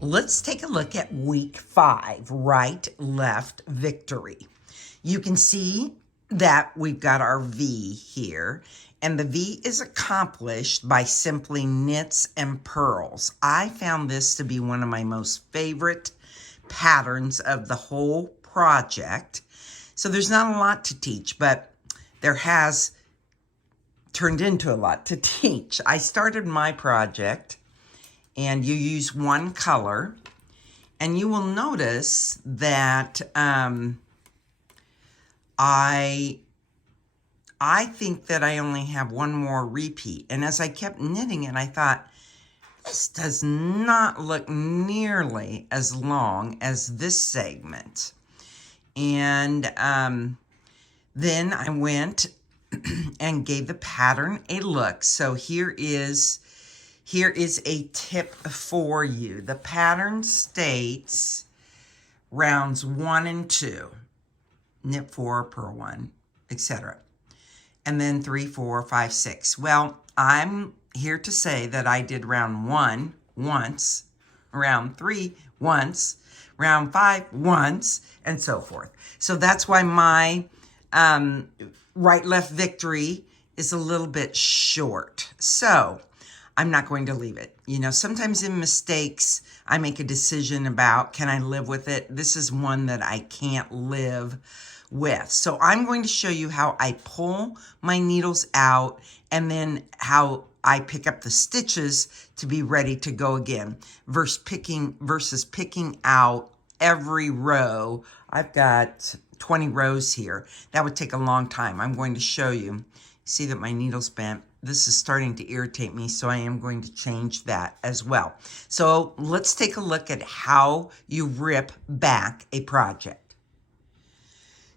Let's take a look at week 5, right, left, victory. You can see that we've got our V here, and the V is accomplished by simply knits and purls. I found this to be one of my most favorite patterns of the whole project. So there's not a lot to teach, but there has turned into a lot to teach. I started my project, and you use one color, and you will notice that I think that I only have one more repeat. And as I kept knitting it, I thought, this does not look nearly as long as this segment. And then I went and gave the pattern a look. So here is a tip for you. The pattern states rounds 1 and 2, knit 4, purl 1, etc. And then 3, 4, 5, 6. Well, I'm here to say that I did round 1 once, round 3 once, round 5 once, and so forth. So that's why my right-left victory is a little bit short. So I'm not going to leave it. You know, sometimes in mistakes, I make a decision about, can I live with it? This is one that I can't live with. So I'm going to show you how I pull my needles out and then how I pick up the stitches to be ready to go again versus picking out every row. I've got 20 rows here. That would take a long time. I'm going to show you. See that my needle's bent. This is starting to irritate me, so I am going to change that as well. So let's take a look at how you rip back a project.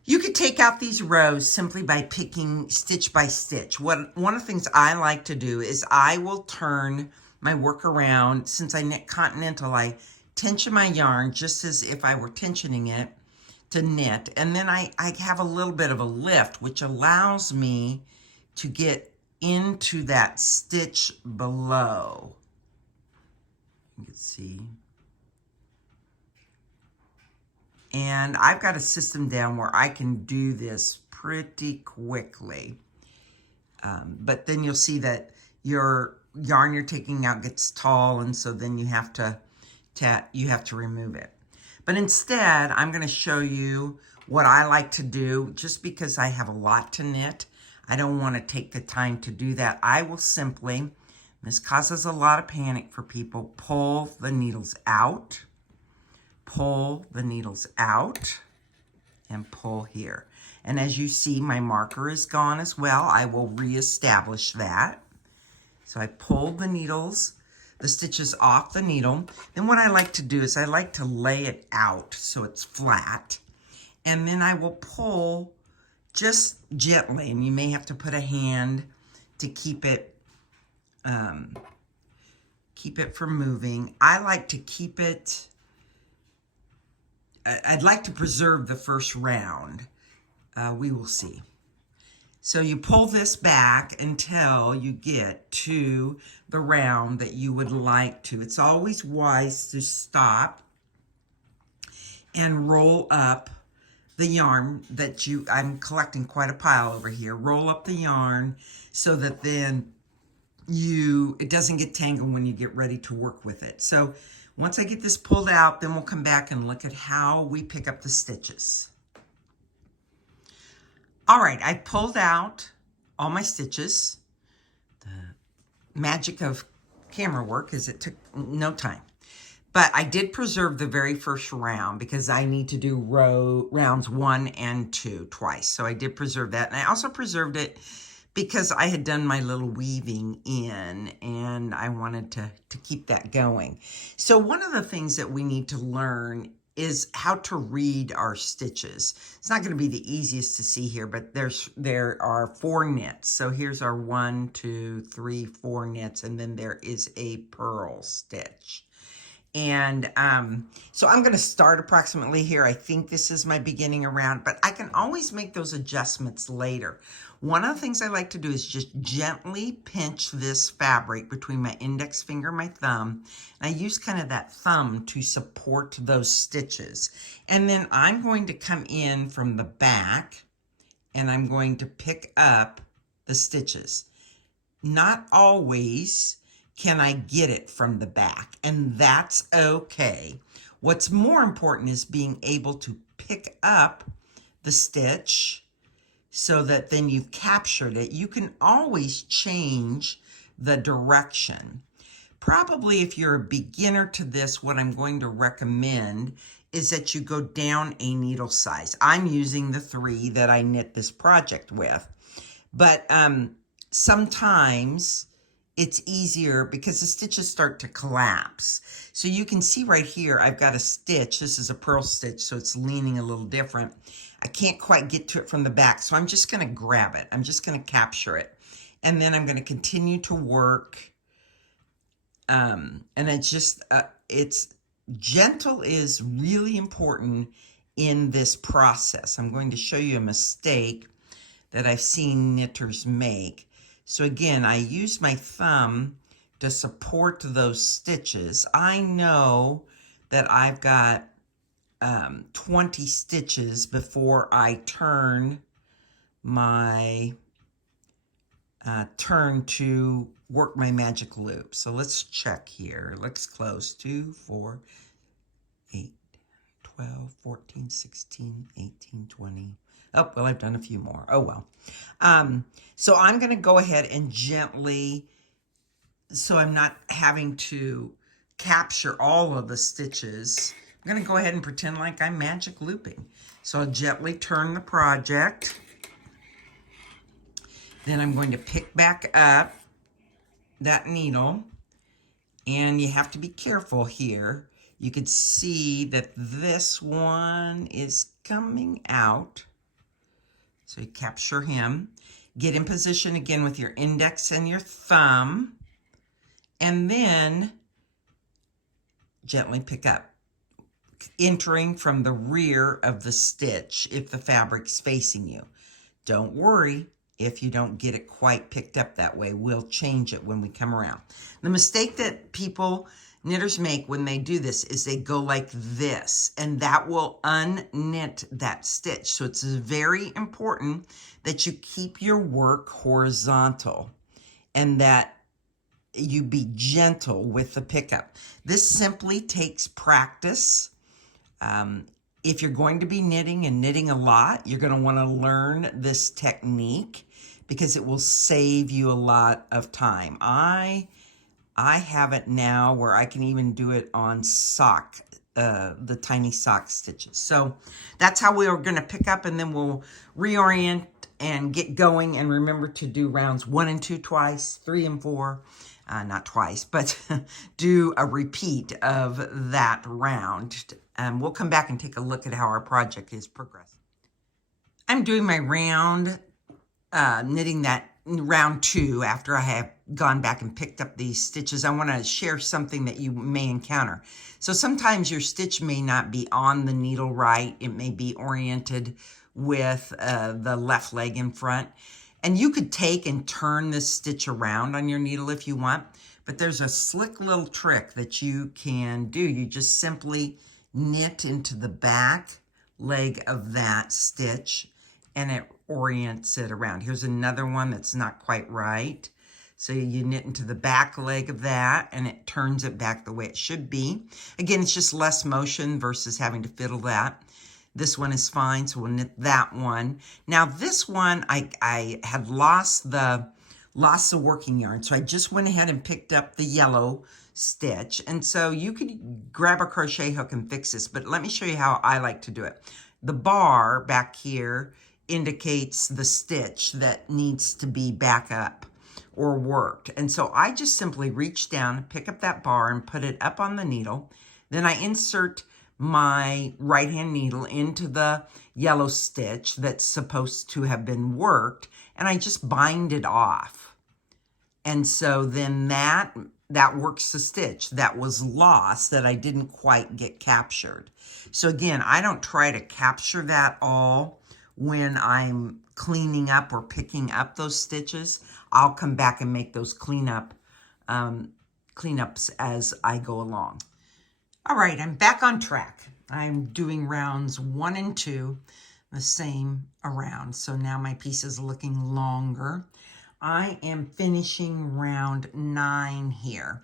You could take out these rows simply by picking stitch by stitch. One of the things I like to do is I will turn my work around. Since I knit continental, I tension my yarn just as if I were tensioning it to knit. And then I have a little bit of a lift, which allows me to get into that stitch below. You can see. And I've got a system down where I can do this pretty quickly. But then you'll see that your yarn you're taking out gets tall, and so then you have to remove it. But instead, I'm going to show you what I like to do. Just because I have a lot to knit, I don't want to take the time to do that. I will simply, this causes a lot of panic for people, pull the needles out, pull the needles out, and pull here. And as you see, my marker is gone as well. I will reestablish that. So I pulled the needles, the stitches off the needle. Then what I like to do is I like to lay it out so it's flat. And then I will pull just gently, and you may have to put a hand to keep it from moving. I like to keep it, I'd like to preserve the first round. We will see. So you pull this back until you get to the round that you would like to. It's always wise to stop and roll up the yarn that I'm collecting quite a pile over here. Roll up the yarn so that then it doesn't get tangled when you get ready to work with it. So once I get this pulled out, then we'll come back and look at how we pick up the stitches. All right, I pulled out all my stitches. The magic of camera work is it took no time. But I did preserve the very first round because I need to do rounds 1 and 2 twice. So I did preserve that. And I also preserved it because I had done my little weaving in and I wanted to keep that going. So one of the things that we need to learn is how to read our stitches. It's not going to be the easiest to see here, but there are 4 knits. So here's our 1, 2, 3, 4 knits, and then there is a purl stitch. And so I'm going to start approximately here. I think this is my beginning around, but I can always make those adjustments later. One of the things I like to do is just gently pinch this fabric between my index finger and my thumb. And I use kind of that thumb to support those stitches. And then I'm going to come in from the back and I'm going to pick up the stitches. Not always can I get it from the back, and that's okay. What's more important is being able to pick up the stitch so that then you've captured it. You can always change the direction. Probably if you're a beginner to this, what I'm going to recommend is that you go down a needle size. I'm using the 3 that I knit this project with, but sometimes it's easier because the stitches start to collapse. So you can see right here, I've got a stitch. This is a purl stitch, so it's leaning a little different. I can't quite get to it from the back, so I'm just going to grab it. I'm just going to capture it. And then I'm going to continue to work. And it's just, it's gentle is really important in this process. I'm going to show you a mistake that I've seen knitters make. So again, I use my thumb to support those stitches. I know that I've got 20 stitches before I turn my turn to work my magic loop. So let's check here. Let's close 2, 4, 8, 12, 14, 16, 18, 20. Oh, well, I've done a few more. Oh, well. So I'm going to go ahead and gently, so I'm not having to capture all of the stitches, I'm going to go ahead and pretend like I'm magic looping. So I'll gently turn the project. Then I'm going to pick back up that needle. And you have to be careful here. You could see that this one is coming out. So you capture him, get in position again with your index and your thumb, and then gently pick up, entering from the rear of the stitch if the fabric's facing you. Don't worry if you don't get it quite picked up that way. We'll change it when we come around. The mistake that knitters make when they do this is they go like this, and that will unknit that stitch. So it's very important that you keep your work horizontal and that you be gentle with the pickup. This simply takes practice. If you're going to be knitting and knitting a lot, you're going to want to learn this technique because it will save you a lot of time. I have it now where I can even do it on the tiny sock stitches. So that's how we are going to pick up, and then we'll reorient and get going. And remember to do rounds 1 and 2 twice, 3 and 4, not twice, but do a repeat of that round. We'll come back and take a look at how our project is progressing. I'm doing my round, knitting that round 2 after I have gone back and picked up these stitches. I want to share something that you may encounter. So sometimes your stitch may not be on the needle right. It may be oriented with the left leg in front. And you could take and turn this stitch around on your needle if you want. But there's a slick little trick that you can do. You just simply knit into the back leg of that stitch and it orients it around. Here's another one that's not quite right. So you knit into the back leg of that and it turns it back the way it should be. Again, it's just less motion versus having to fiddle that. This one is fine, so we'll knit that one. Now this one, I had lost the working yarn, so I just went ahead and picked up the yellow stitch. And so you could grab a crochet hook and fix this, but let me show you how I like to do it. The bar back here indicates the stitch that needs to be back up or worked. And so I just simply reach down, pick up that bar and put it up on the needle. Then I insert my right hand needle into the yellow stitch that's supposed to have been worked, and I just bind it off. And so then that that works the stitch that was lost that I didn't quite get captured. So again, I don't try to capture that all when I'm cleaning up or picking up those stitches. I'll come back and make those cleanups as I go along. All right, I'm back on track. I'm doing rounds 1 and 2, the same around. So now my piece is looking longer. I am finishing round 9 here.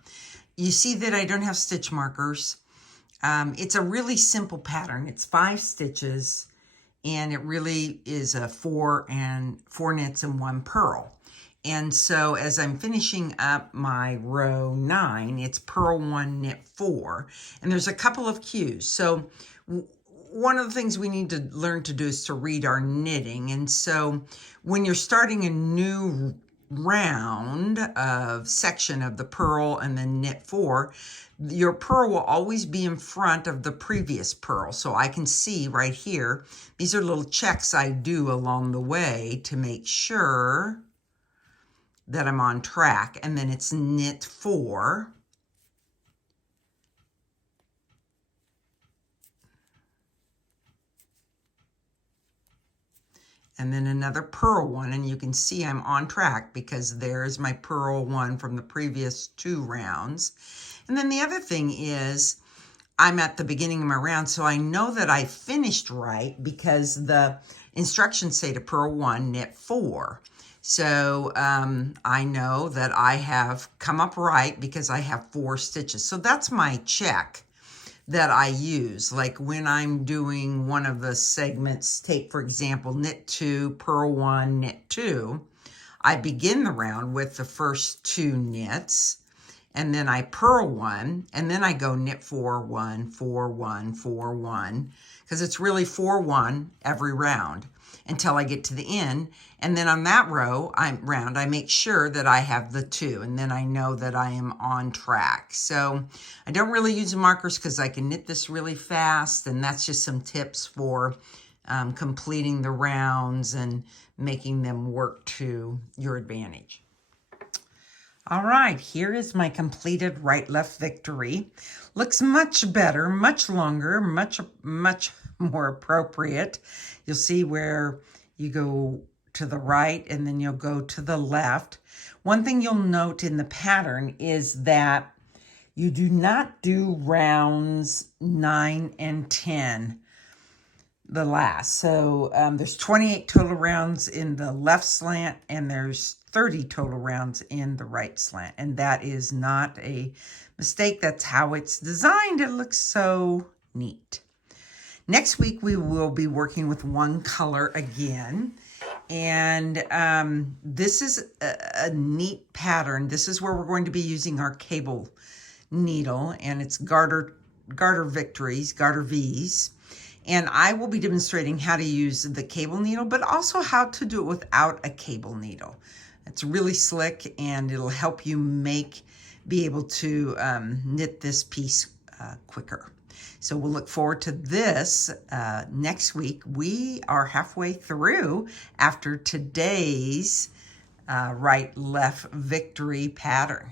You see that I don't have stitch markers. It's a really simple pattern. It's 5 stitches, and it really is a 4 knits and 1 purl. And so as I'm finishing up my row 9, it's purl 1, knit 4, and there's a couple of cues. So one of the things we need to learn to do is to read our knitting. And so when you're starting a new round of section of the purl and then knit 4, your purl will always be in front of the previous purl. So I can see right here, these are little checks I do along the way to make sure that I'm on track. And then it's knit 4. And then another purl 1, and you can see I'm on track because there's my purl 1 from the previous 2 rounds. And then the other thing is I'm at the beginning of my round, so I know that I finished right because the instructions say to purl 1, knit 4. So I know that I have come up right because I have 4 stitches. So that's my check that I use. Like when I'm doing one of the segments, take for example, knit 2, purl 1, knit 2, I begin the round with the first 2 knits, and then I purl 1, and then I go knit 4, 1, 4, 1, 4, 1, because it's really 4, 1 every round until I get to the end. And then on that round, I make sure that I have the 2, and then I know that I am on track. So I don't really use markers because I can knit this really fast, and that's just some tips for completing the rounds and making them work to your advantage. All right, here is my completed right-left victory. Looks much better, much longer, much more appropriate. You'll see where you go to the right and then you'll go to the left. One thing you'll note in the pattern is that you do not do rounds 9 and 10 the last. So there's 28 total rounds in the left slant and there's 30 total rounds in the right slant. And that is not a mistake. That's how it's designed. It looks so neat. Next week, we will be working with one color again. And this is a neat pattern. This is where we're going to be using our cable needle, and it's garter victories, garter V's. And I will be demonstrating how to use the cable needle, but also how to do it without a cable needle. It's really slick, and it'll help you be able to knit this piece quicker. So we'll look forward to this next week. We are halfway through after today's right-left victory pattern.